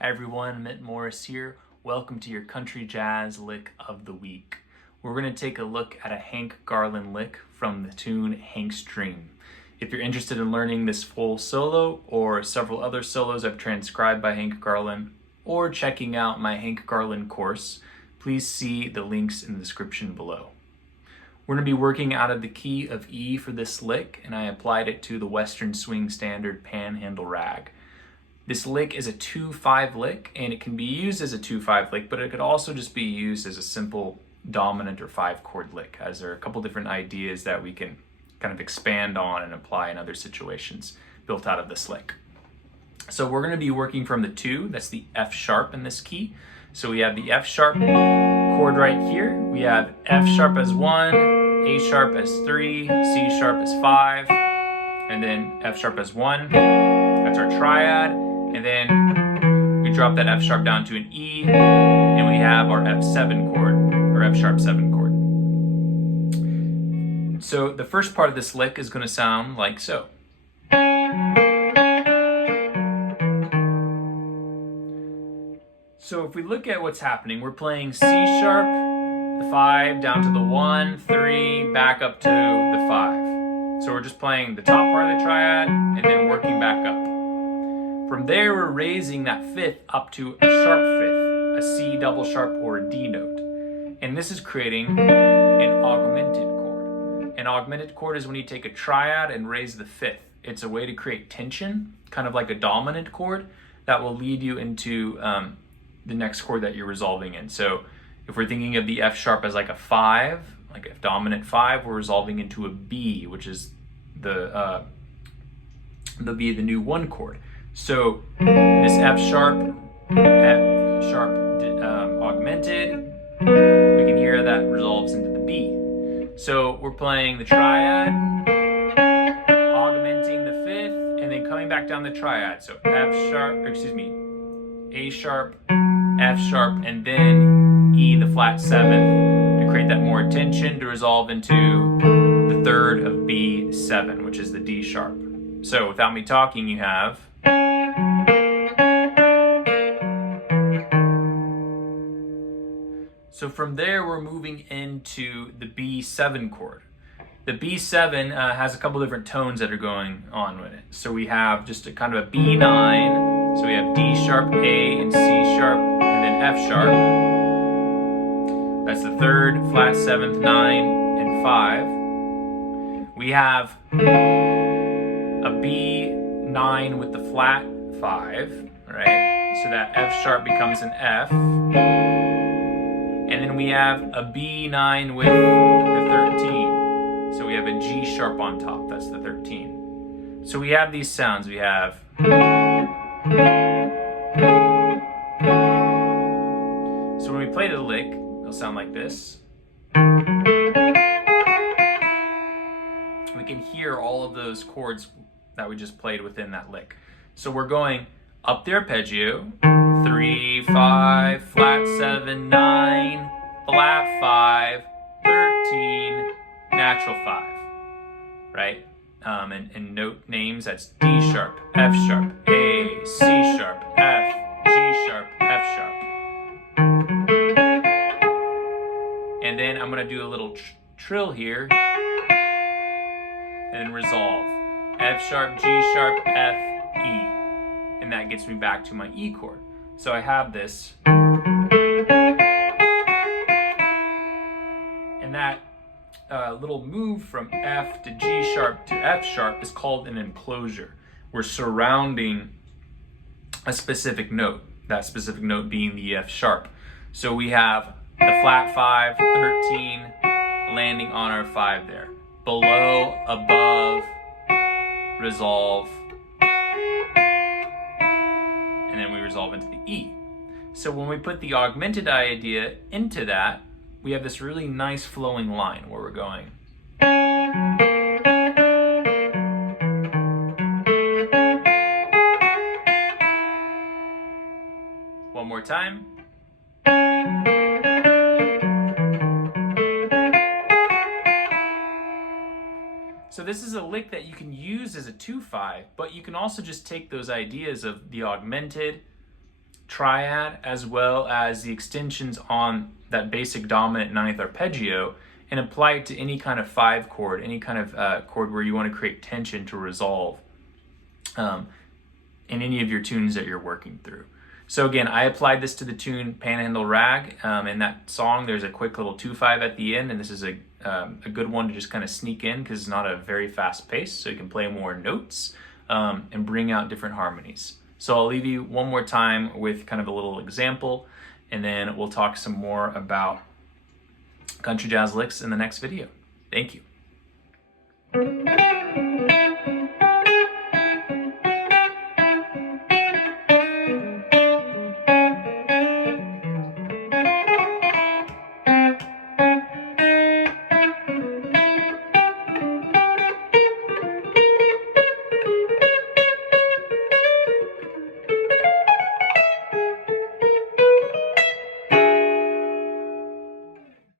Everyone, Mitt Morris here. Welcome to your country jazz lick of the week. We're going to take a look at a Hank Garland lick from the tune Hank's Dream. If you're interested in learning this full solo or several other solos I've transcribed by Hank Garland, or checking out my Hank Garland course, please see the links in the description below. We're going to be working out of the key of E for this lick, and I applied it to the Western Swing Standard Panhandle Rag. This lick is a 2-5 lick, and it can be used as a 2-5 lick, but it could also just be used as a simple dominant or 5-chord lick, as there are a couple different ideas that we can kind of expand on and apply in other situations built out of this lick. So we're going to be working from the 2, that's the F sharp in this key. So we have the F sharp chord right here. We have F sharp as 1, A sharp as 3, C sharp as 5, and then F sharp as 1. That's our triad. And then we drop that F sharp down to an E, and we have our F7 chord, or F sharp 7 chord. So the first part of this lick is going to sound like so. So if we look at what's happening, we're playing C sharp, the 5, down to the 1, 3, back up to the 5. So we're just playing the top part of the triad, and then working back up. From there, we're raising that 5th up to a sharp 5th, a C double sharp or a D note. And this is creating an augmented chord. An augmented chord is when you take a triad and raise the 5th. It's a way to create tension, kind of like a dominant chord, that will lead you into the next chord that you're resolving in. So if we're thinking of the F sharp as like a 5, like a dominant 5, we're resolving into a B, which is the new 1 chord. So this F sharp augmented, we can hear that resolves into the B. So we're playing the triad, augmenting the 5th, and then coming back down the triad. So A sharp, F sharp, and then E, the flat 7th, to create that more tension to resolve into the 3rd of B7, which is the D sharp. So without me talking, you have So from there, we're moving into the B7 chord. The B7 has a couple different tones that are going on with it. So we have just a kind of a B9. So we have D sharp, A, and C sharp, and then F sharp. That's the 3rd, flat 7th, 9, and 5. We have a B9 with the flat 5, right? So that F sharp becomes an F. And then we have a B9 with the 13. So we have a G sharp on top, that's the 13. So we have these sounds. We have So when we play the lick, it'll sound like this. We can hear all of those chords that we just played within that lick. So we're going up the arpeggio, 3, 5, flat 7, 9, flat 5, 13, natural 5, right? And note names, that's D sharp, F sharp, A, C sharp, F, G sharp, F sharp. And then I'm gonna do a little trill here, and then resolve. F sharp, G sharp, F, E. And that gets me back to my E chord. So I have this. And that little move from F to G sharp to F sharp is called an enclosure. We're surrounding a specific note, that specific note being the F sharp. So we have the flat 5, 13, landing on our 5 there. Below, above, resolve, and then we resolve into the E. So when we put the augmented idea into that, we have this really nice flowing line where we're going. One more time. So this is a lick that you can use as a 2/5, but you can also just take those ideas of the augmented, triad, as well as the extensions on that basic dominant ninth arpeggio and apply it to any kind of 5 chord, any kind of chord where you want to create tension to resolve in any of your tunes that you're working through. So again, I applied this to the tune Panhandle Rag. In that song, there's a quick little 2/5 at the end, and this is a good one to just kind of sneak in because it's not a very fast pace, so you can play more notes and bring out different harmonies. So I'll leave you one more time with kind of a little example, and then we'll talk some more about country jazz licks in the next video. Thank you.